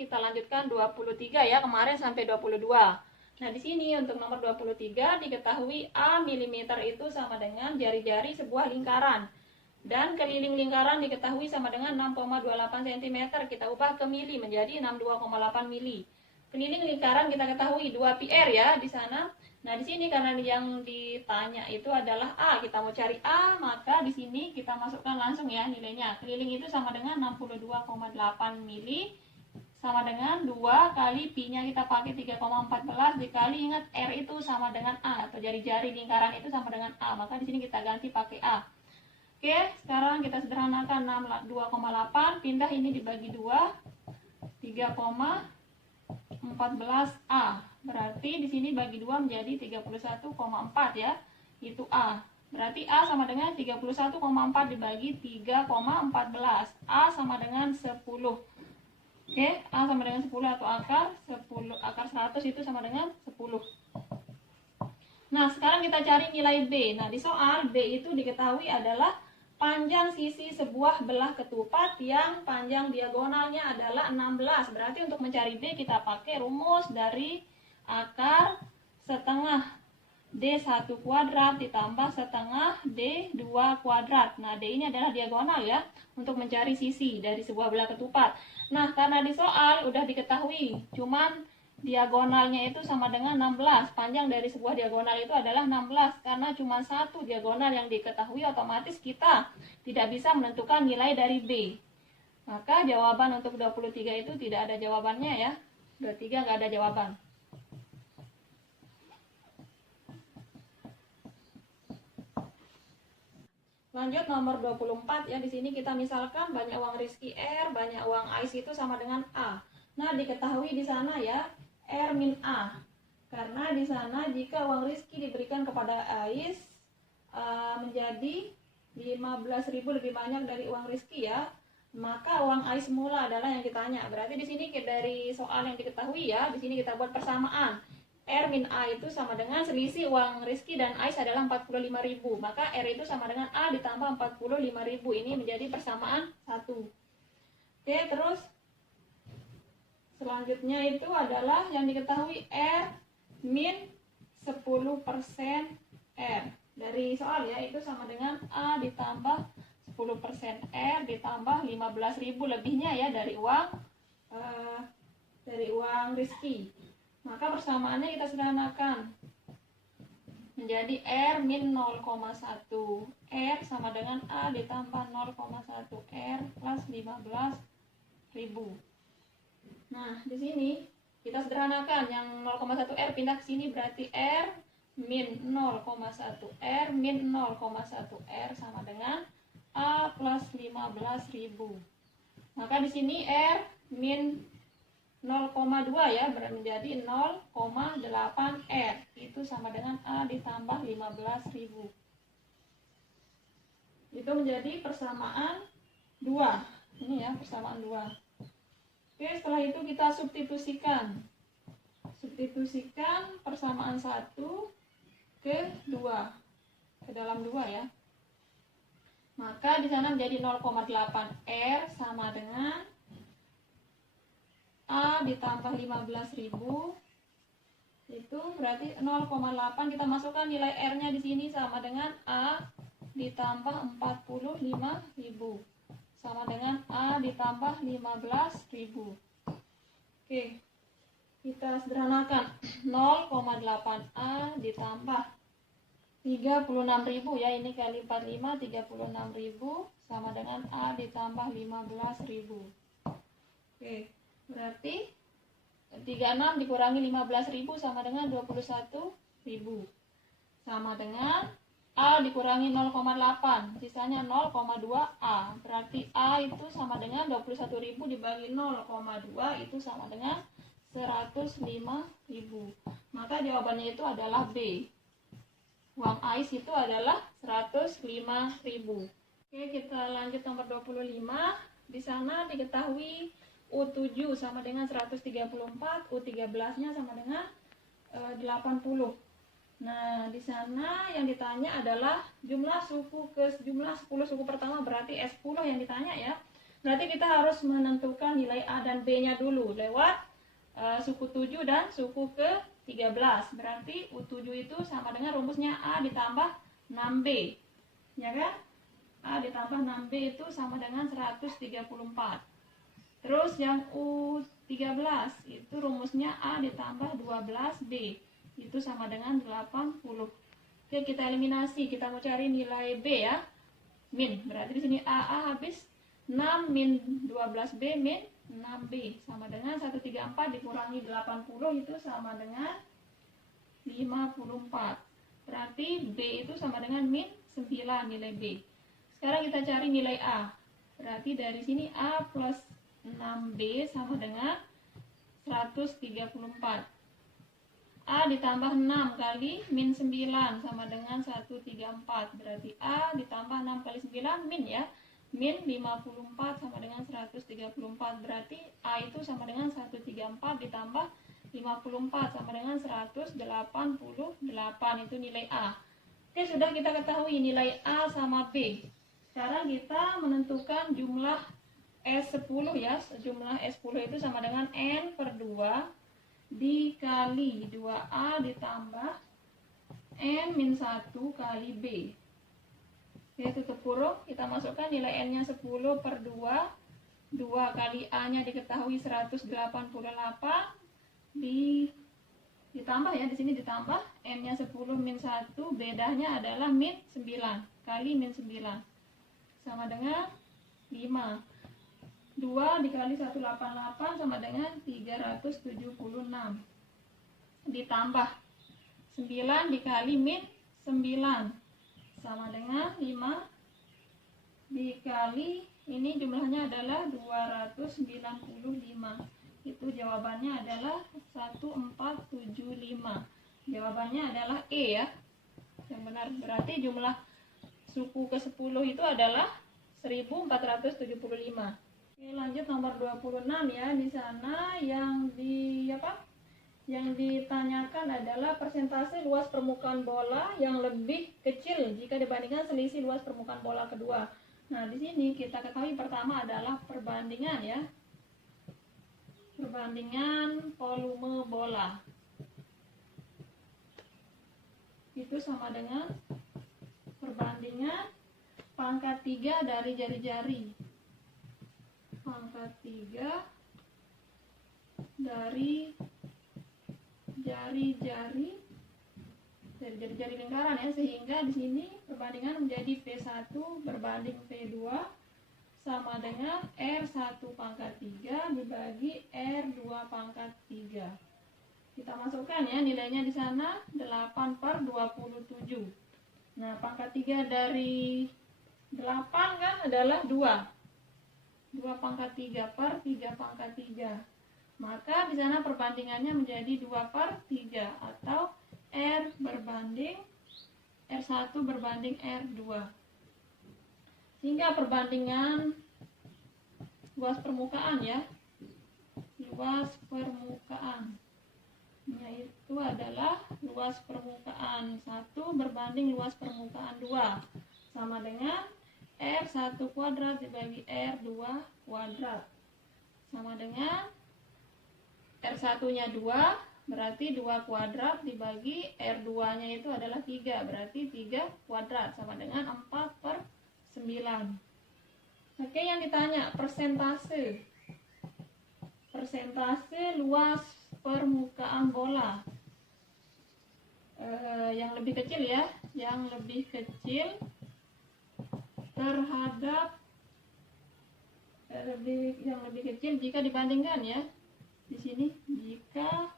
kita lanjutkan 23 ya, kemarin sampai 22. Nah, di sini untuk nomor 23 diketahui A milimeter itu sama dengan jari-jari sebuah lingkaran. Dan keliling lingkaran diketahui sama dengan 6,28 cm. Kita ubah ke mili menjadi 62,8 mili. Keliling lingkaran kita ketahui 2 PR ya di sana. Nah, di sini karena yang ditanya itu adalah A, kita mau cari A, maka di sini kita masukkan langsung ya nilainya. Keliling itu sama dengan 62,8 mili sama dengan 2 kali pi-nya kita pakai 3,14 dikali, ingat R itu sama dengan A atau jari-jari lingkaran itu sama dengan A, maka di sini kita ganti pakai A. Oke, sekarang kita sederhanakan 2,8 pindah ini dibagi 2, 3,14A. Berarti di sini bagi 2 menjadi 31,4 ya. Itu A. Berarti A sama dengan 31,4 dibagi 3,14. A sama dengan 10. Oke, A sama dengan 10 atau akar 10, akar 100 itu sama dengan 10. Nah, sekarang kita cari nilai B. Nah, di soal B itu diketahui adalah panjang sisi sebuah belah ketupat yang panjang diagonalnya adalah 16. Berarti untuk mencari B kita pakai rumus dari akar setengah D1 kuadrat ditambah setengah D2 kuadrat. Nah, D ini adalah diagonal ya, untuk mencari sisi dari sebuah belah ketupat. Nah, karena di soal udah diketahui, cuman diagonalnya itu sama dengan 16. Panjang dari sebuah diagonal itu adalah 16. Karena cuma satu diagonal yang diketahui, otomatis kita tidak bisa menentukan nilai dari B. Maka jawaban untuk 23 itu tidak ada jawabannya ya. 23 nggak ada jawaban. Lanjut nomor 24 ya. Di sini kita misalkan banyak uang Rizky R, banyak uang Ais itu sama dengan A. Nah, diketahui di sana ya R min A. Karena di sana jika uang Rizky diberikan kepada Ais menjadi 15.000 lebih banyak dari uang Rizky ya, maka uang Ais semula adalah yang ditanya. Berarti di sini dari soal yang diketahui ya, di sini kita buat persamaan. R min A itu sama dengan selisih uang Rizky dan Ais adalah 45.000. Maka R itu sama dengan A ditambah 45.000. Ini menjadi persamaan 1. Oke, terus selanjutnya itu adalah yang diketahui R min 10% R. Dari soal ya, itu sama dengan A ditambah 10% R ditambah 15.000 lebihnya ya dari uang Rizky. Maka persamaannya kita sederhanakan menjadi R min 0,1 R sama dengan A ditambah 0,1 R plus 15.000. Nah, di sini kita sederhanakan yang 0,1 R pindah ke sini berarti R min 0,1 R min 0,1 R sama dengan A plus 15.000. Maka di sini R min 0,2 ya menjadi 0,8 R. Itu sama dengan A ditambah 15.000. Itu menjadi persamaan 2. Ini ya persamaan 2. Oke, setelah itu kita substitusikan. Substitusikan persamaan 1 ke 2. Ke dalam 2 ya. Maka di sana menjadi 0,8 R sama dengan A ditambah 15.000. Itu berarti 0,8 kita masukkan nilai R-nya di sini sama dengan A ditambah 45.000. Sama dengan A ditambah 15.000. Oke, kita sederhanakan 0,8A ditambah 36.000 ya, ini kali 45 36.000 sama dengan A ditambah 15.000. Oke, berarti 36 dikurangi 15.000 sama dengan 21.000. Sama dengan A dikurangi 0,8, sisanya 0,2A. Berarti A itu sama dengan 21.000 dibagi 0,2 itu sama dengan 105.000. Maka jawabannya itu adalah B. Uang Ais itu adalah 105.000. Oke, kita lanjut nomor 25. Di sana diketahui U7 sama dengan 134, U13-nya sama dengan 80. Nah, di sana yang ditanya adalah jumlah 10 suku pertama, berarti S10 yang ditanya ya. Berarti kita harus menentukan nilai A dan B-nya dulu lewat suku 7 dan suku ke-13. Berarti U7 itu sama dengan rumusnya A ditambah 6B. Ya kan? A ditambah 6B itu sama dengan 134. Terus yang U13 itu rumusnya A ditambah 12B. Itu sama dengan 80. Oke, kita eliminasi. Kita mau cari nilai B ya. Min. Berarti di sini AA habis 6 min 12B min 6B sama dengan 134 dikurangi 80 itu sama dengan 54. Berarti B itu sama dengan min 9 nilai B. Sekarang kita cari nilai A. Berarti dari sini A plus 6B sama dengan 134. A ditambah 6 kali min 9 sama dengan 134. Berarti A ditambah 6 kali 9 min ya. Min 54 sama dengan 134. Berarti A itu sama dengan 134 ditambah 54 sama dengan 188. Itu nilai A. Oke, sudah kita ketahui nilai A sama B. Sekarang kita menentukan jumlah S10 ya. Jumlah S10 itu sama dengan N per 2 dikali 2A ditambah N min 1 kali B. Oke, tutup kurung, kita masukkan nilai N nya 10 per 2 kali A nya diketahui 188 ditambah ya, di sini ditambah N nya 10 min 1, bedanya adalah min 9 kali min 9 sama dengan 5. 2 dikali 188 sama dengan 376 ditambah 9 dikali min 9 sama dengan 5 dikali ini jumlahnya adalah 295. Itu jawabannya adalah 1475. Jawabannya adalah E ya. Yang benar. Berarti jumlah suku ke-10 itu adalah 1475. Oke, lanjut nomor 26 ya. Di sana yang ditanyakan adalah persentase luas permukaan bola yang lebih kecil jika dibandingkan selisih luas permukaan bola kedua. Nah, di sini kita ketahui pertama adalah perbandingan ya. Perbandingan volume bola. Itu sama dengan perbandingan pangkat 3 dari jari-jari. Pangkat 3 dari jari-jari lingkaran ya, sehingga di sini perbandingan menjadi P1 berbanding P2 sama dengan R1 pangkat 3 dibagi R2 pangkat 3. Kita masukkan ya nilainya di sana 8 per 27. Nah, pangkat 3 dari 8 kan adalah 2. 2 pangkat 3 per 3 pangkat 3. Maka di sana perbandingannya menjadi 2 per 3 atau R berbanding R1 berbanding R2. Sehingga perbandingan luas permukaan ya. Luas permukaan yaitu adalah luas permukaan 1 berbanding luas permukaan 2 sama dengan R1 kuadrat dibagi R2 kuadrat sama dengan R1 nya 2 berarti 2 kuadrat dibagi R2 nya itu adalah 3 berarti 3 kuadrat sama dengan 4 per 9. Oke, yang ditanya persentase luas permukaan bola yang lebih kecil ya, yang lebih kecil terhadap yang lebih kecil jika dibandingkan ya. Di sini jika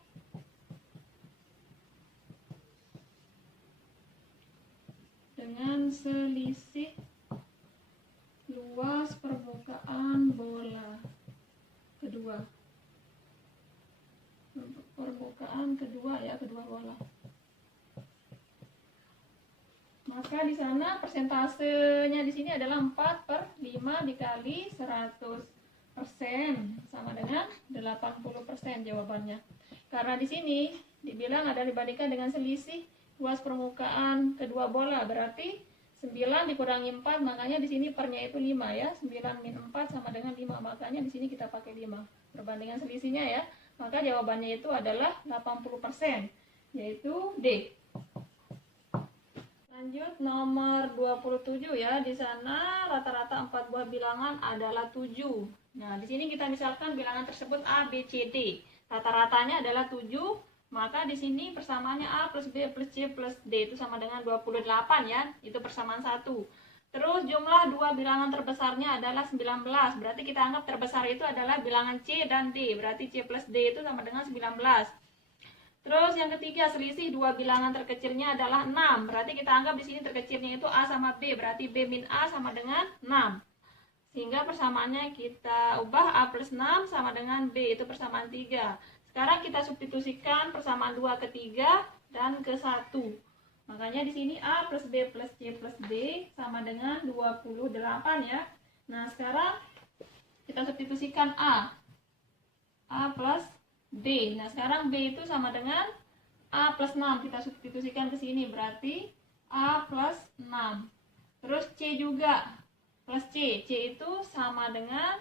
dengan selisih luas permukaan bola kedua. Permukaan kedua ya, kedua bola. Maka di sana persentasenya di sini adalah 4 per 5 dikali 100% sama dengan 80% jawabannya. Karena di sini dibilang ada dibandingkan dengan selisih luas permukaan kedua bola, berarti 9 dikurangi 4, makanya di sini pernya itu 5 ya. 9 min 4 sama dengan 5, makanya di sini kita pakai 5. Perbandingan selisihnya ya. Maka jawabannya itu adalah 80%, yaitu D. Lanjut nomor 27 ya. Di sana rata-rata 4 buah bilangan adalah 7. Nah, di sini kita misalkan bilangan tersebut A, B, C, D. Rata-ratanya adalah 7. Maka di sini persamaannya A plus B plus C plus D itu sama dengan 28 ya. Itu persamaan 1. Terus jumlah dua bilangan terbesarnya adalah 19. Berarti kita anggap terbesar itu adalah bilangan C dan D. Berarti C plus D itu sama dengan 19. Terus yang ketiga, selisih dua bilangan terkecilnya adalah 6. Berarti kita anggap di sini terkecilnya itu A sama B. Berarti B min A sama dengan 6. Sehingga persamaannya kita ubah A plus 6 sama dengan B. Itu persamaan 3. Sekarang kita substitusikan persamaan 2 ke 3 dan ke 1. Makanya di sini A plus B plus C plus D sama dengan 28 ya. Nah, sekarang kita substitusikan A plus D. Nah, sekarang B itu sama dengan A plus 6. Kita substitusikan ke sini, berarti A plus 6. Terus C juga plus C. C itu sama dengan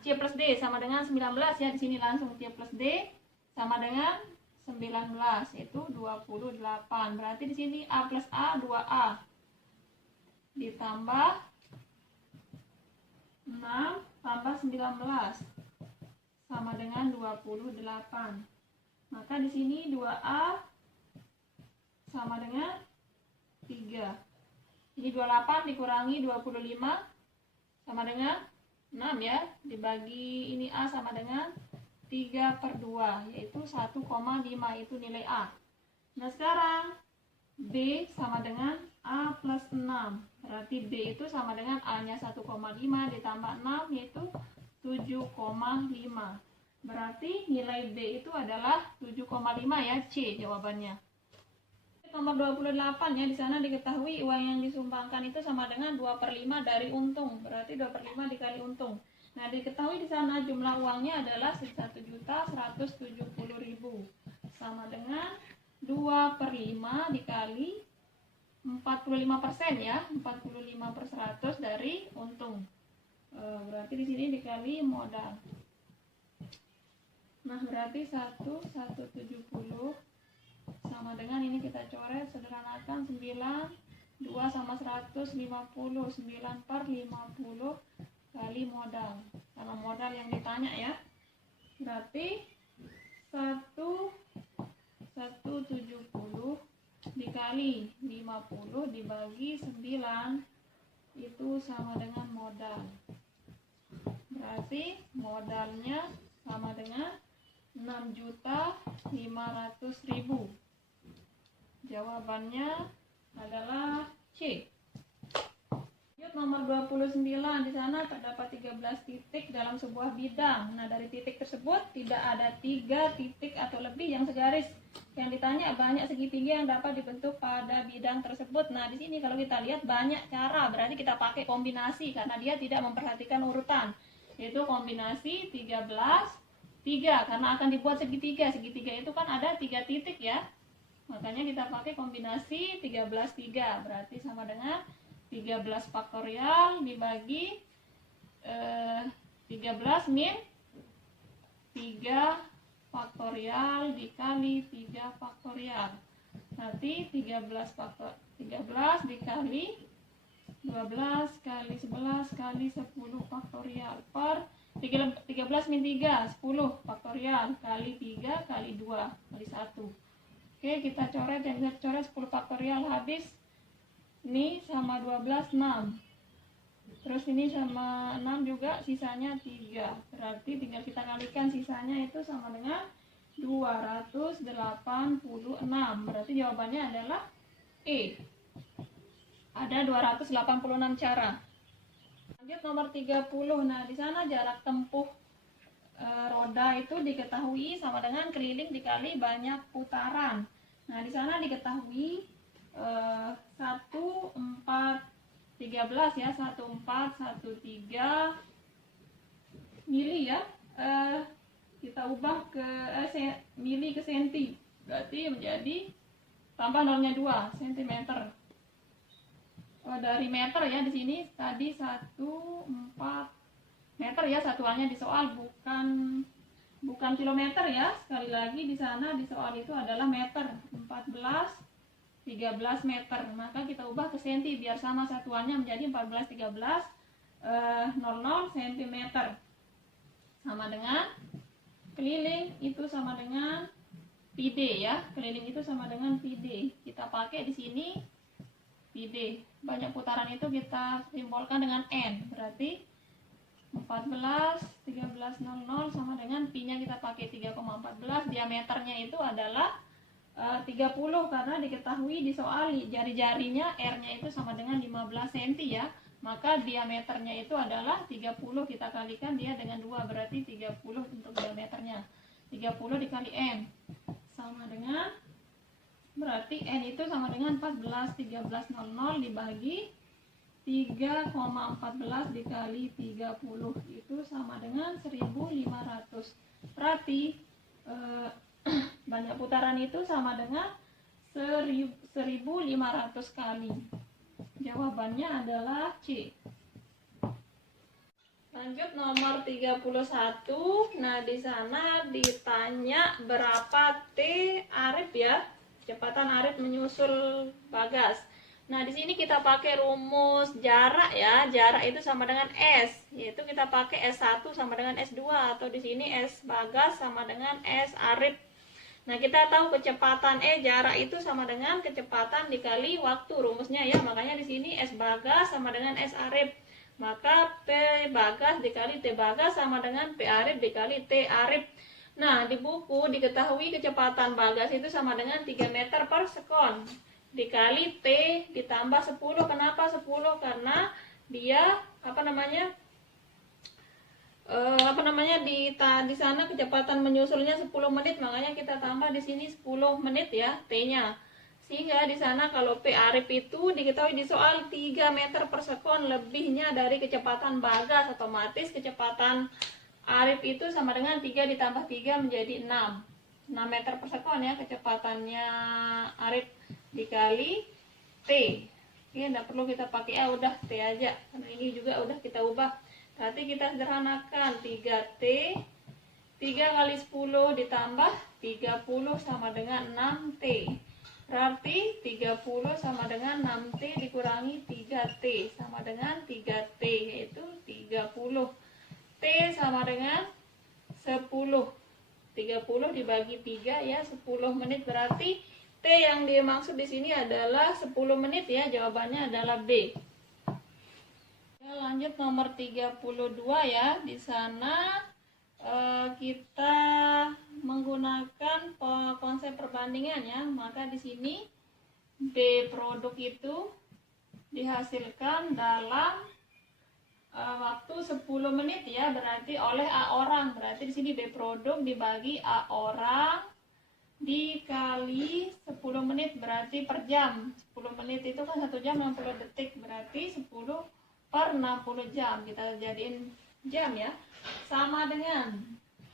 C plus D sama dengan 19 ya. Di sini langsung C plus D sama dengan 19, itu 28. Berarti di sini A plus A 2A ditambah 6 tambah 19 sama dengan 28. Maka di sini 2A sama dengan 3. Ini 28 dikurangi 25 sama dengan 6 ya, dibagi ini A sama dengan 3/2, yaitu 1,5, itu nilai A. Nah, sekarang B sama dengan A plus 6, berarti B itu sama dengan A nya 1,5 ditambah 6, yaitu 7,5. Berarti nilai B itu adalah 7,5 ya, C jawabannya. Nomor 28 ya, di sana diketahui uang yang disumbangkan itu sama dengan 2/5 dari untung. Berarti 2/5 dikali untung. Nah, diketahui di sana jumlah uangnya adalah 1.170.000 sama dengan 2/5 dikali 45% ya, 45/100 dari untung. Berarti di sini dikali modal. Nah, berarti 1.170 sama dengan ini kita coret, sederhanakan 9, 2 sama 150, 9/50 kali modal. Karena modal yang ditanya ya. Berarti 170 dikali 50 dibagi 9 itu sama dengan modal. Berarti modalnya sama dengan 6.500.000. Jawabannya adalah C. Nomor 29, di sana terdapat 13 titik dalam sebuah bidang. Nah, dari titik tersebut tidak ada 3 titik atau lebih yang segaris. Yang ditanya banyak segitiga yang dapat dibentuk pada bidang tersebut. Nah, di sini kalau kita lihat banyak cara, berarti kita pakai kombinasi karena dia tidak memperhatikan urutan. Yaitu kombinasi 13 3 karena akan dibuat segitiga. Segitiga itu kan ada 3 titik ya. Makanya kita pakai kombinasi 13 3. Berarti sama dengan 13 faktorial dibagi 13 min 3 faktorial dikali 3 faktorial. Nanti 13 dikali 12 kali 11 kali 10 faktorial per 13 min 3 10 faktorial kali 3 kali 2 kali 1. Oke, kita coret, yang bisa coret 10 faktorial habis. Ini sama 12 6. Terus ini sama 6 juga, sisanya 3. Berarti tinggal kita kalikan, sisanya itu sama dengan 286. Berarti jawabannya adalah E. Ada 286 cara. Lanjut nomor 30. Nah, di sana jarak tempuh roda itu diketahui sama dengan keliling dikali banyak putaran. Nah, di sana diketahui 1 4 13 ya, 1 4 1 3 mili ya. Kita ubah ke mili ke senti. Berarti menjadi tambah nolnya 2 cm. dari meter ya. Di sini tadi 14 meter ya satuannya di soal, bukan kilometer ya. Sekali lagi di sana di soal itu adalah meter, 13 meter. Maka kita ubah ke senti biar sama satuannya menjadi 14 00 cm. Sama dengan keliling itu sama dengan pd ya. Keliling itu sama dengan pd. Kita pakai di sini pd. Banyak putaran itu kita simbolkan dengan n. Berarti 13 sama dengan pi-nya kita pakai 3,14. Diameternya itu adalah 30 karena diketahui di soal jari-jarinya R-nya itu sama dengan 15 cm ya. Maka diameternya itu adalah 30, kita kalikan dia dengan 2 berarti 30 untuk diameternya. 30 dikali n sama dengan, berarti n itu sama dengan 14 1300 dibagi 3,14 dikali 30 itu sama dengan 1500. Berarti banyak putaran itu sama dengan 1500 kali. Jawabannya adalah C. Lanjut nomor 31. Nah, di sana ditanya berapa T Arif ya. Kecepatan Arif menyusul Bagas. Nah, di sini kita pakai rumus jarak ya. Jarak itu sama dengan S, yaitu kita pakai S1 sama dengan S2 atau di sini S Bagas sama dengan S Arif. Nah, kita tahu kecepatan jarak itu sama dengan kecepatan dikali waktu rumusnya ya. Makanya di sini S Bagas sama dengan S Arif. Maka P Bagas dikali T Bagas sama dengan P Arif dikali T Arif. Nah, di buku diketahui kecepatan Bagas itu sama dengan 3 meter per sekon dikali T ditambah 10. Kenapa 10? Karena dia di sana kecepatan menyusulnya 10 menit, makanya kita tambah di sini 10 menit ya T-nya. Sehingga di sana kalau P Arif itu diketahui di soal 3 meter per sekon lebihnya dari kecepatan Bagas, otomatis kecepatan Arif itu sama dengan 3 ditambah 3 menjadi 6 meter per sekon ya kecepatannya Arif dikali T. Oke, tidak perlu kita pakai udah T aja karena ini juga udah kita ubah. Berarti kita sederhanakan 3T 3 kali 10 ditambah 30 sama dengan 6T. Berarti 30 sama dengan 6T dikurangi 3T sama dengan 3T, yaitu 30. T sama dengan 10. 30 dibagi 3 ya, 10 menit. Berarti T yang dimaksud di sini adalah 10 menit ya. Jawabannya adalah B. Ya, lanjut nomor 32 ya. Di sana kita menggunakan konsep perbandingan ya. Maka di sini B produk itu dihasilkan dalam waktu 10 menit ya, berarti oleh A orang. Berarti di sini B produk dibagi A orang dikali 10 menit berarti per jam. 10 menit itu kan 1 jam 60 detik, berarti 10 per 60 jam. Kita jadiin jam ya. Sama dengan,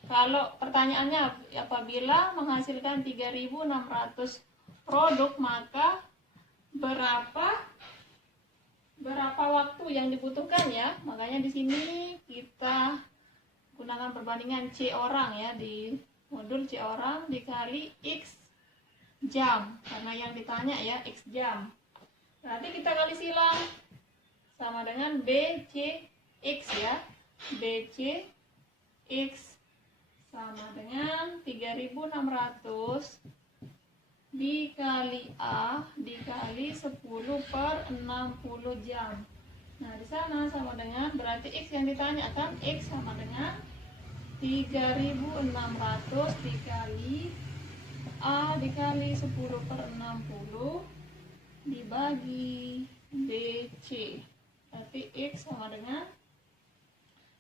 kalau pertanyaannya apabila menghasilkan 3.600 produk, maka berapa waktu yang dibutuhkan ya. Makanya di sini kita gunakan perbandingan C orang ya, di modul C orang dikali X jam, karena yang ditanya ya X jam. Berarti kita kali silang sama dengan BC X ya. BC X sama dengan 3.600 dikali A dikali 10 per 60 jam. Nah, di sana sama dengan, berarti X yang ditanyakan X sama dengan 3.600 dikali A dikali 10 per 60 dibagi BC. Berarti X sama dengan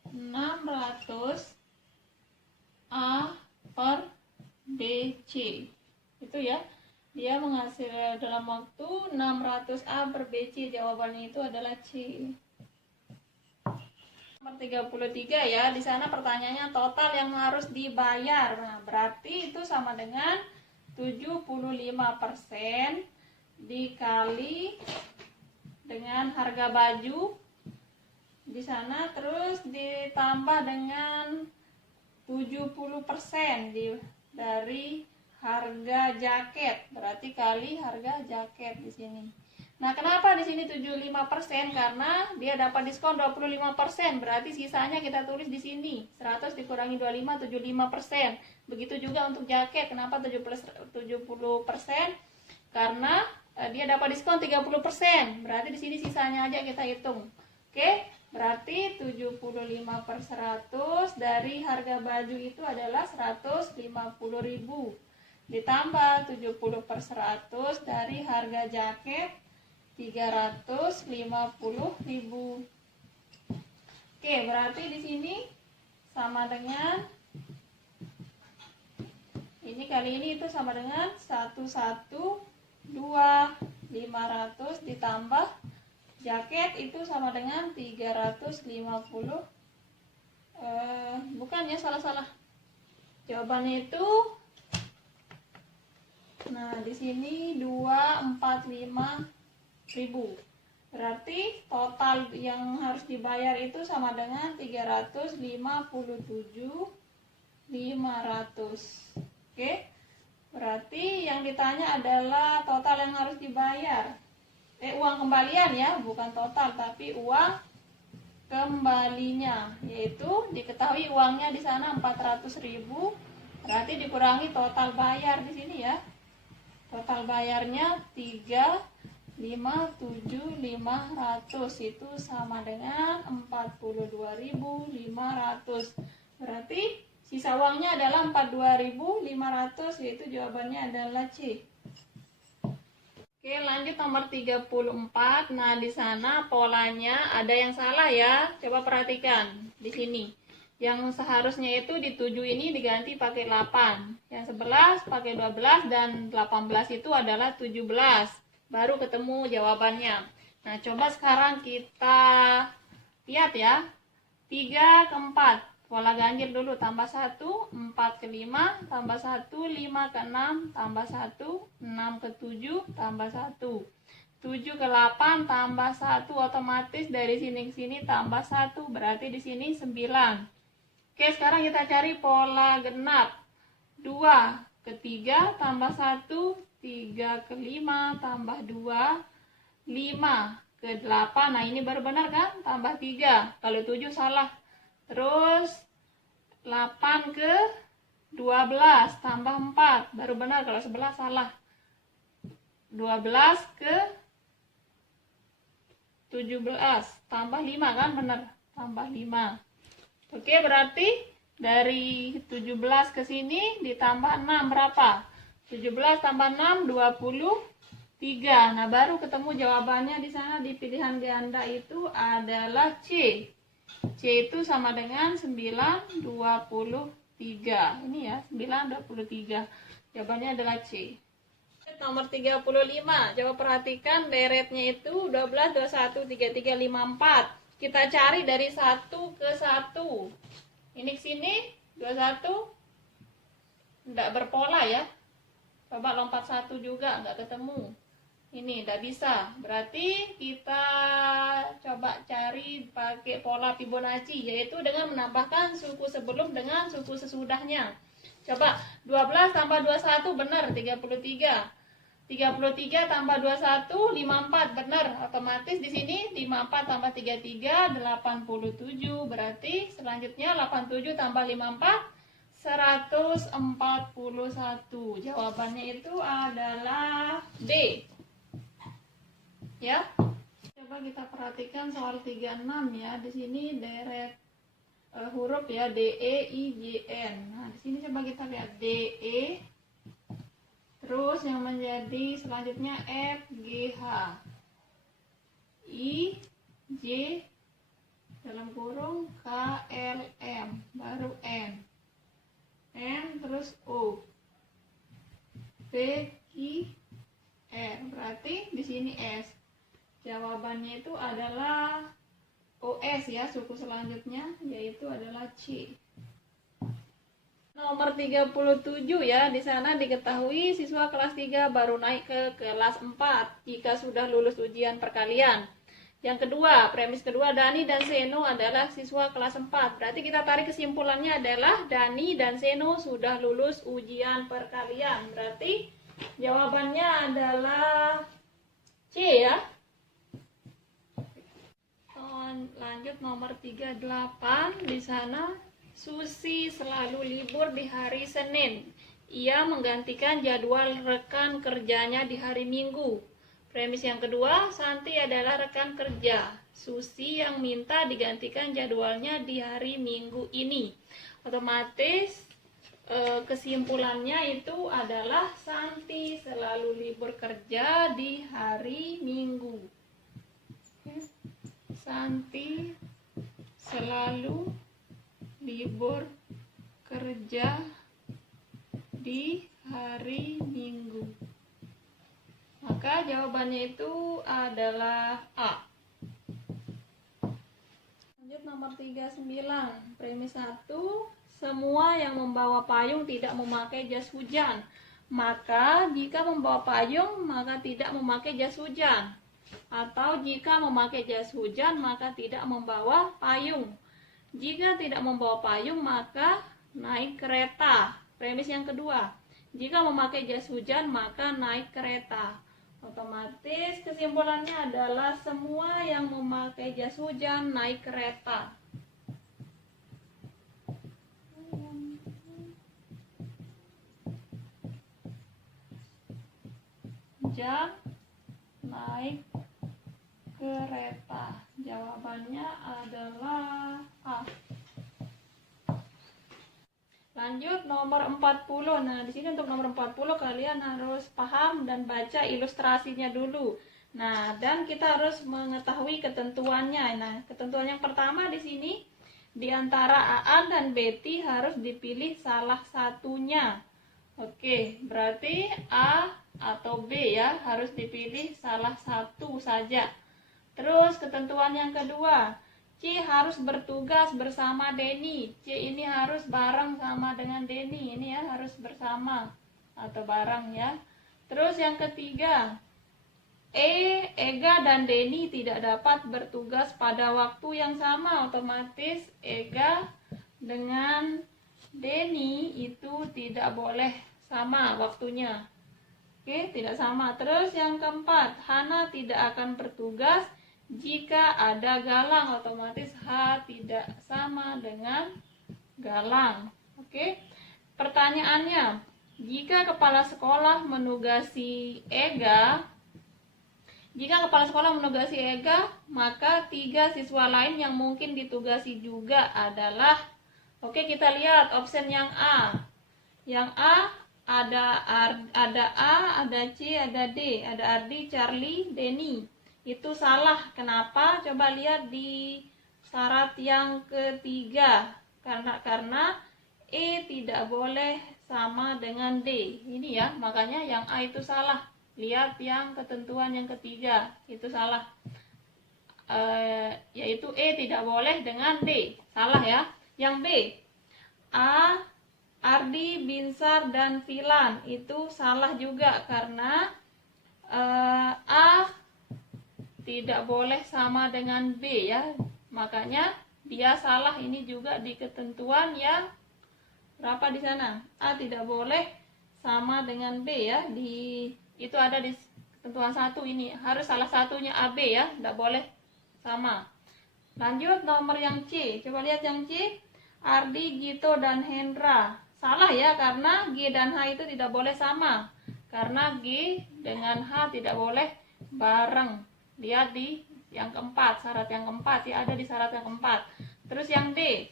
600 A per BC. Itu ya. Dia menghasilkan dalam waktu 600 A per BC. Jawabannya itu adalah C. Nomor 33 ya, di sana pertanyaannya total yang harus dibayar. Nah, berarti itu sama dengan 75% dikali dengan harga baju di sana, terus ditambah dengan 70% dari harga jaket, berarti kali harga jaket di sini. Nah, kenapa di sini 75%? Karena dia dapat diskon 25%, berarti sisanya kita tulis di sini 100 dikurangi 25, 75%. Begitu juga untuk jaket. Kenapa 70%? Karena dia dapat diskon 30%, berarti di sini sisanya aja kita hitung. Oke, berarti 75/100 dari harga baju itu adalah 150.000. Ditambah 70/100 dari harga jaket 350.000. Oke, berarti di sini sama dengan ini kali ini itu sama dengan 112.500 ditambah jaket itu sama dengan 350. Bukan ya, salah. Jawabannya itu, nah di sini 245.000. Berarti total yang harus dibayar itu sama dengan 357.500. Oke. Berarti yang ditanya adalah total yang harus dibayar. Uang kembalian ya, bukan total tapi uang kembalinya, yaitu diketahui uangnya di sana 400.000, berarti dikurangi total bayar di sini ya. Total bayarnya 357.500 itu sama dengan 42.500. Berarti sisa uangnya adalah 42.500, yaitu jawabannya adalah C. Oke, lanjut nomor 34. Nah, di sana polanya ada yang salah ya. Coba perhatikan di sini. Yang seharusnya itu di 7 ini diganti pakai 8. Yang 11 pakai 12 dan 18 itu adalah 17. Baru ketemu jawabannya. Nah, coba sekarang kita lihat ya. 3 ke 4. Pola ganjil dulu, tambah 1, 4 ke 5, tambah 1, 5 ke 6, tambah 1, 6 ke 7, tambah 1, 7 ke 8, tambah 1, otomatis dari sini ke sini tambah 1, berarti di sini 9. Oke, sekarang kita cari pola genap. 2 ke 3, tambah 1, 3 ke 5, tambah 2, 5 ke 8, nah ini baru benar kan? Tambah 3, kalau 7 salah. Terus 8 ke 12 tambah 4 baru benar, kalau 11 salah. 12 ke 17 tambah 5 kan benar, tambah 5. Oke, berarti dari 17 ke sini ditambah 6 berapa? 17 tambah 6 23. Nah, baru ketemu jawabannya di sana di pilihan ganda itu adalah C. C itu sama dengan 923. Ini ya, 923. Jawabannya adalah C. Nomor 35. Coba perhatikan deretnya itu 12, 21, 33, 54. Kita cari dari 1 ke 1. Ini ke sini 21 enggak berpola ya. Coba lompat 1 juga enggak ketemu. Ini tidak bisa, berarti kita coba cari pakai pola Fibonacci, yaitu dengan menambahkan suku sebelum dengan suku sesudahnya. Coba 12 tambah 21 benar, 33. 33 tambah 21 54 benar, otomatis di sini 54 tambah 33 87, berarti selanjutnya 87 tambah 54 141. Jawabannya itu adalah D. Ya, coba kita perhatikan soal 36 ya. Di sini deret huruf ya, D, E, I, J, N. Nah, di sini coba kita lihat D, E. Terus yang menjadi selanjutnya F, G, H, I, J, dalam kurung K, L, M, baru N, terus O, P, Q, R. Berarti di sini S. Jawabannya itu adalah OS ya, suku selanjutnya yaitu adalah C. Nomor 37 ya, di sana diketahui siswa kelas 3 baru naik ke kelas 4 jika sudah lulus ujian perkalian. Yang kedua, premis kedua, Dani dan Seno adalah siswa kelas 4. Berarti kita tarik kesimpulannya adalah Dani dan Seno sudah lulus ujian perkalian. Berarti jawabannya adalah C ya. Lanjut nomor 38. Di sana, Susi selalu libur di hari Senin. Ia menggantikan jadwal rekan kerjanya di hari Minggu. Premis yang kedua, Santi adalah rekan kerja Susi yang minta digantikan jadwalnya di hari Minggu ini. Otomatis kesimpulannya itu adalah Santi selalu libur kerja di hari Minggu. Santi selalu libur kerja di hari Minggu. Maka jawabannya itu adalah A. Lanjut nomor 39. Premis 1. Semua yang membawa payung tidak memakai jas hujan. Maka jika membawa payung, maka tidak memakai jas hujan. Atau jika memakai jas hujan, maka tidak membawa payung. Jika tidak membawa payung, maka naik kereta. Premis yang kedua. Jika memakai jas hujan, maka naik kereta. Otomatis kesimpulannya adalah semua yang memakai jas hujan naik kereta. Jam naik kereta. Jawabannya adalah A. Lanjut nomor 40. Nah, di sini untuk nomor 40 kalian harus paham dan baca ilustrasinya dulu. Nah, dan kita harus mengetahui ketentuannya. Nah, ketentuan yang pertama di sini di antara Aan dan Betty harus dipilih salah satunya. Oke, berarti A atau B ya, harus dipilih salah satu saja. Terus ketentuan yang kedua, C harus bertugas bersama Denny. C ini harus bareng sama dengan Denny. Ini ya harus bersama atau bareng ya. Terus yang ketiga, Ega dan Denny tidak dapat bertugas pada waktu yang sama. Otomatis Ega dengan Denny itu tidak boleh sama waktunya. Oke, tidak sama. Terus yang keempat, Hana tidak akan bertugas jika ada Galang. Otomatis H tidak sama dengan Galang. Oke. Pertanyaannya, jika kepala sekolah menugasi Ega, maka 3 siswa lain yang mungkin ditugasi juga adalah, oke, kita lihat option yang A. Yang A ada A, ada C, ada D, ada Ardi, Charlie, Denny. Itu salah. Kenapa? Coba lihat di syarat yang ketiga. Karena E tidak boleh sama dengan D. Ini ya, makanya yang A itu salah. Lihat yang ketentuan yang ketiga, itu salah. Yaitu E tidak boleh dengan D. Salah ya. Yang B, A, Ardi, Binsar, dan Filan. Itu salah juga karena A tidak boleh sama dengan B ya, makanya dia salah. Ini juga di ketentuan yang berapa di sana, A tidak boleh sama dengan B ya, itu ada di ketentuan 1. Ini harus salah satunya AB ya, tidak boleh sama. Lanjut nomor yang C, coba lihat yang C, Ardi, Gito, dan Hendra. Salah ya, karena G dan H itu tidak boleh sama, karena G dengan H tidak boleh bareng. Lihat di yang keempat, syarat yang keempat ya, ada di syarat yang keempat. Terus yang D,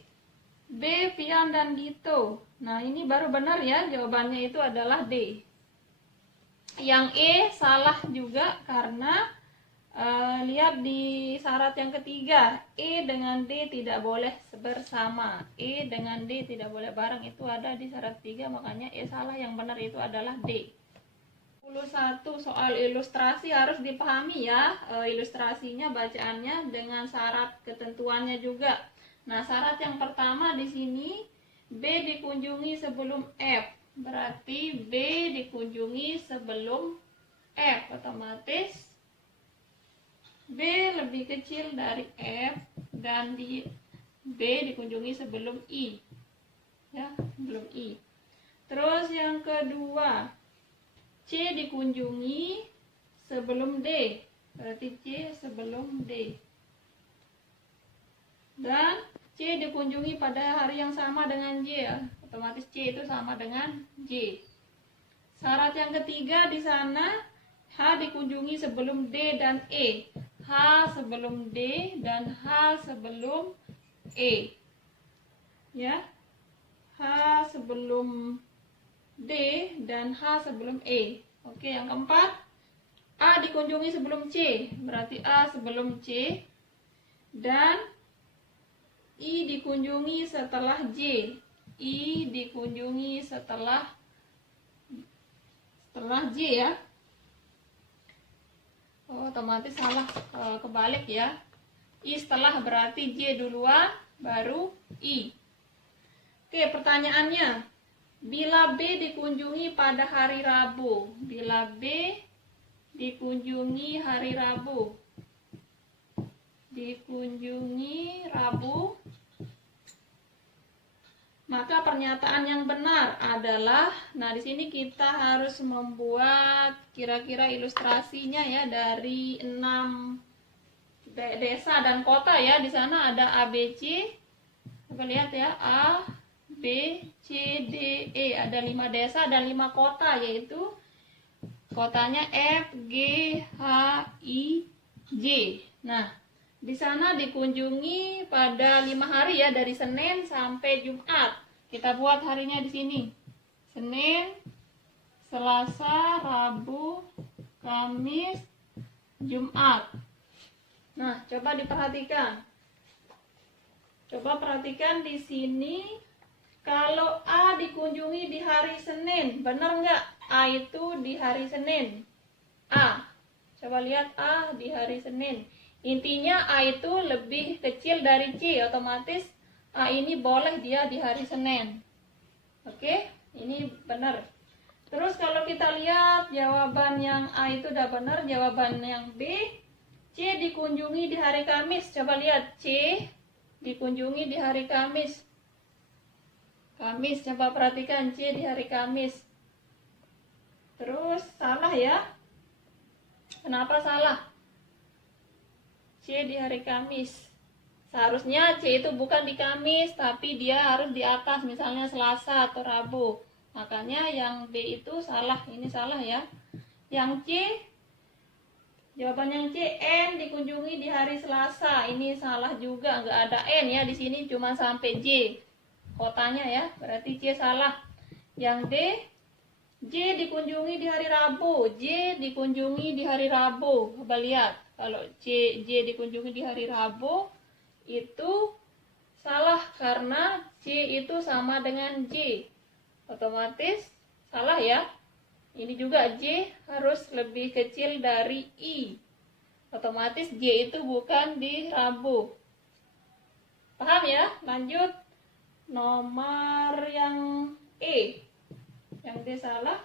B, Fian, dan Gito. Nah, ini baru benar ya, jawabannya itu adalah D. Yang E salah juga karena lihat di syarat yang ketiga, E dengan D tidak boleh bersama. E dengan D tidak boleh bareng, itu ada di syarat 3, makanya E salah. Yang benar itu adalah D. 21 soal ilustrasi harus dipahami ya, ilustrasinya, bacaannya dengan syarat ketentuannya juga. Nah, syarat yang pertama di sini B dikunjungi sebelum F. Berarti B dikunjungi sebelum F. Otomatis B lebih kecil dari F dan B dikunjungi sebelum I. Ya, sebelum I. Terus yang kedua, C dikunjungi sebelum D. Berarti C sebelum D. Dan C dikunjungi pada hari yang sama dengan J, ya. Otomatis C itu sama dengan J. Syarat yang ketiga di sana, H dikunjungi sebelum D dan E. H sebelum D dan H sebelum E. Ya. H sebelum D dan H sebelum E. Oke, yang keempat, A dikunjungi sebelum C. Berarti A sebelum C. Dan I dikunjungi setelah J. I dikunjungi setelah J, ya. Oh, otomatis salah, kebalik ya. I setelah, berarti J duluan baru I. Oke, pertanyaannya, bila B dikunjungi pada hari Rabu, bila B dikunjungi hari Rabu, maka pernyataan yang benar adalah, nah di sini kita harus membuat kira-kira ilustrasinya ya dari 6 desa dan kota ya. Di sana ada ABC. Coba lihat ya, A, B, C, D, E. Ada 5 desa dan 5 kota, yaitu kotanya F, G, H, I, J. Nah, di sana dikunjungi pada 5 hari ya, dari Senin sampai Jumat. Kita buat harinya di sini. Senin, Selasa, Rabu, Kamis, Jumat. Nah, coba diperhatikan. Coba perhatikan di sini. Kalau A dikunjungi di hari Senin, benar nggak? A itu di hari Senin. A. Coba lihat A di hari Senin. Intinya A itu lebih kecil dari C, otomatis A ini boleh dia di hari Senin. Oke, ini benar. Terus kalau kita lihat jawaban yang A itu udah benar, jawaban yang B, C dikunjungi di hari Kamis. Coba lihat, C dikunjungi di hari Kamis. Kamis, coba perhatikan C di hari Kamis. Terus salah ya. Kenapa salah? C di hari Kamis. Seharusnya C itu bukan di Kamis, tapi dia harus di atas, misalnya Selasa atau Rabu. Makanya yang B itu salah, ini salah ya. Yang C, jawaban yang C, N dikunjungi di hari Selasa. Ini salah juga, nggak ada N ya di sini, cuma sampai J kotanya ya, berarti C salah. Yang D, J dikunjungi di hari Rabu. J dikunjungi di hari Rabu. Coba lihat, kalau J dikunjungi di hari Rabu itu salah karena C itu sama dengan J. Otomatis salah ya. Ini juga J harus lebih kecil dari I. Otomatis J itu bukan di Rabu. Paham ya? Lanjut. Nomor yang E. Yang D salah.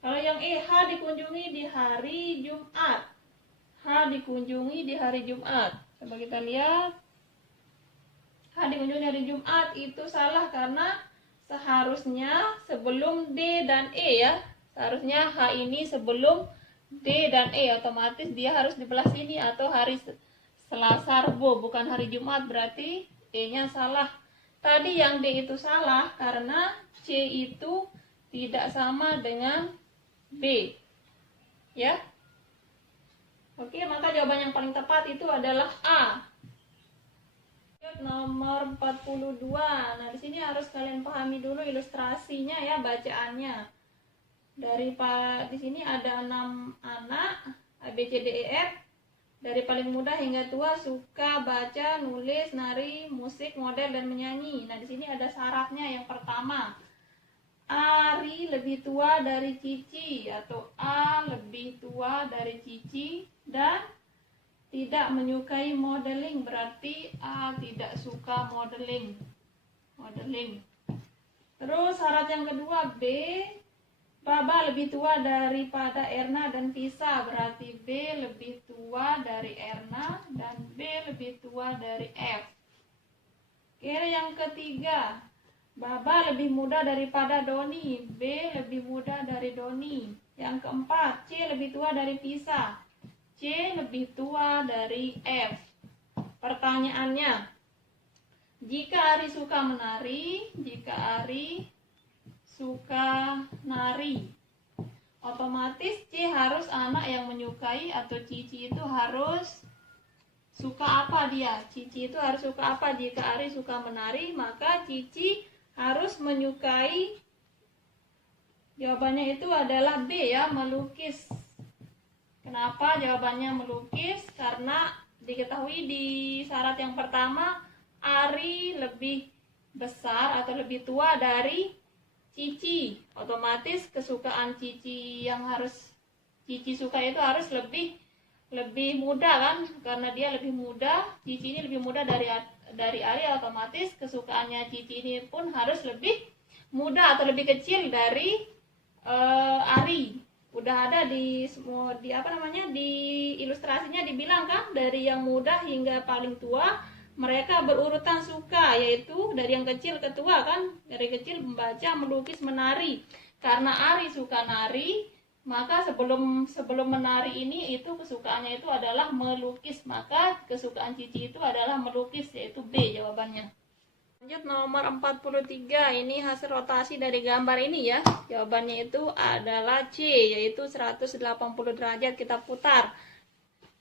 Kalau yang E, H dikunjungi di hari Jumat. H dikunjungi di hari Jumat. Coba kita lihat. H dikunjungi di hari Jumat itu salah karena seharusnya sebelum D dan E ya. Seharusnya H ini sebelum D dan E. Otomatis dia harus di belah sini atau hari Selasa Rabu, bukan hari Jumat. Berarti E-nya salah. Tadi yang D itu salah karena C itu tidak sama dengan B. Ya. Oke, maka jawaban yang paling tepat itu adalah A. Nomor 42. Nah, di sini harus kalian pahami dulu ilustrasinya ya, bacaannya. Di sini ada 6 anak, A, B, C, D, E, F. Dari paling muda hingga tua suka baca, nulis, nari, musik, model, dan menyanyi. Nah, di sini ada syaratnya. Yang pertama, Ari lebih tua dari Cici atau A lebih tua dari Cici dan tidak menyukai modeling. Berarti A tidak suka modeling. Terus syarat yang kedua, B Baba lebih tua daripada Erna dan Visa, berarti B lebih tua dari Erna dan B lebih tua dari F. Oke, yang ketiga, Baba lebih muda daripada Doni, B lebih muda dari Doni. Yang keempat, C lebih tua dari Visa, C lebih tua dari F. Pertanyaannya, jika Ari suka menari, otomatis C harus anak yang menyukai atau Cici itu harus suka apa dia? Cici itu harus suka apa? Jika Ari suka menari, maka Cici harus menyukai. Jawabannya itu adalah B ya, melukis. Kenapa jawabannya melukis? Karena diketahui di syarat yang pertama, Ari lebih besar atau lebih tua dari Cici. Otomatis kesukaan Cici yang harus Cici suka itu harus lebih muda kan, karena dia lebih muda. Cici ini lebih muda dari Ari, otomatis kesukaannya Cici ini pun harus lebih muda atau lebih kecil dari Ari. Udah ada di ilustrasinya dibilang kan, dari yang muda hingga paling tua mereka berurutan suka, yaitu dari yang kecil ke tua kan, dari kecil membaca, melukis, menari. Karena Ari suka nari, maka sebelum menari ini itu kesukaannya itu adalah melukis, maka kesukaan Cici itu adalah melukis, yaitu B jawabannya. Lanjut nomor 43, ini hasil rotasi dari gambar ini ya. Jawabannya itu adalah C, yaitu 180 derajat kita putar,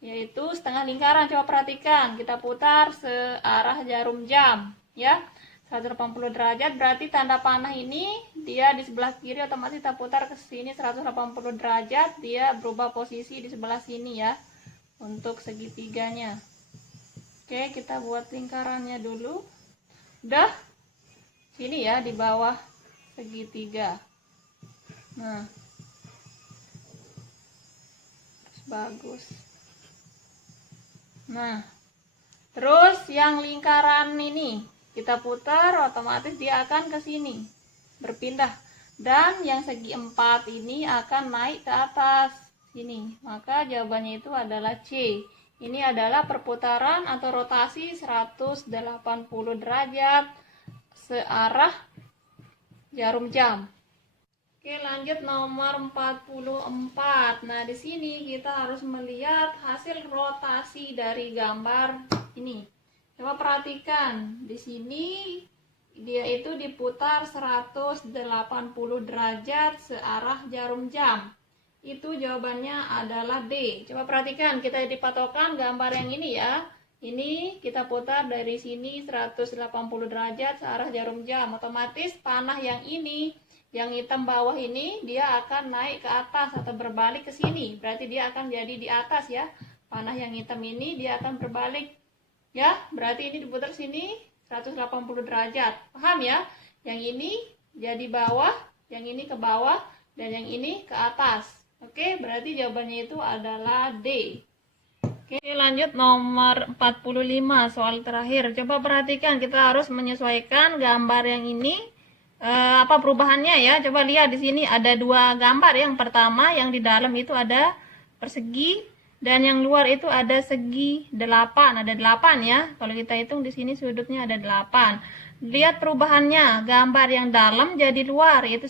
yaitu setengah lingkaran. Coba perhatikan, kita putar searah jarum jam ya, 180 derajat, berarti tanda panah ini dia di sebelah kiri, otomatis kita putar ke sini 180 derajat, dia berubah posisi di sebelah sini ya untuk segitiganya. Oke, kita buat lingkarannya dulu. Udah sini ya, di bawah segitiga. Nah, bagus. Nah, terus yang lingkaran ini kita putar, otomatis dia akan ke sini berpindah, dan yang segi 4 ini akan naik ke atas sini, maka jawabannya itu adalah C. Ini adalah perputaran atau rotasi 180 derajat searah jarum jam. Oke, lanjut nomor 44. Nah, di sini kita harus melihat hasil rotasi dari gambar ini. Coba perhatikan, di sini dia itu diputar 180 derajat searah jarum jam. Itu jawabannya adalah D. Coba perhatikan, kita dipatokan gambar yang ini ya. Ini kita putar dari sini 180 derajat searah jarum jam. Otomatis panah yang ini, yang hitam bawah ini, dia akan naik ke atas atau berbalik ke sini. Berarti dia akan jadi di atas ya. Panah yang hitam ini dia akan berbalik. Ya, berarti ini diputar sini 180 derajat. Paham ya? Yang ini jadi bawah, yang ini ke bawah, dan yang ini ke atas. Oke, berarti jawabannya itu adalah D. Oke, lanjut nomor 45, soal terakhir. Coba perhatikan, kita harus menyesuaikan gambar yang ini. Apa perubahannya ya? Coba lihat di sini ada dua gambar. Yang pertama, yang di dalam itu ada persegi, dan yang luar itu ada segi 8. Ada 8 ya. Kalau kita hitung di sini sudutnya ada 8. Lihat perubahannya, gambar yang dalam jadi luar, yaitu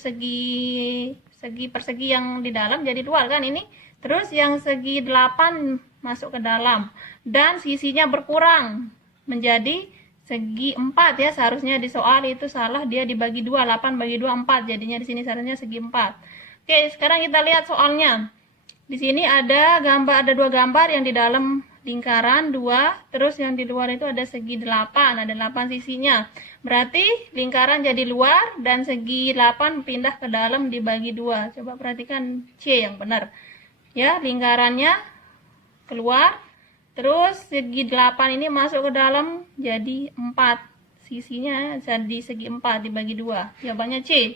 persegi yang di dalam jadi luar kan ini. Terus yang segi 8 masuk ke dalam, dan sisinya berkurang menjadi segi 4 ya. Seharusnya di soal itu salah, dia dibagi 2, 8 bagi 2 4, jadinya di sini seharusnya segi 4. Oke, sekarang kita lihat soalnya. Di sini ada dua gambar, yang di dalam lingkaran 2, terus yang di luar itu ada segi 8, ada 8 sisinya. Berarti lingkaran jadi luar dan segi 8 pindah ke dalam dibagi 2. Coba perhatikan C yang benar. Ya, lingkarannya keluar, terus segi 8 ini masuk ke dalam jadi 4. Sisinya jadi segi 4 dibagi 2. Jawabannya C.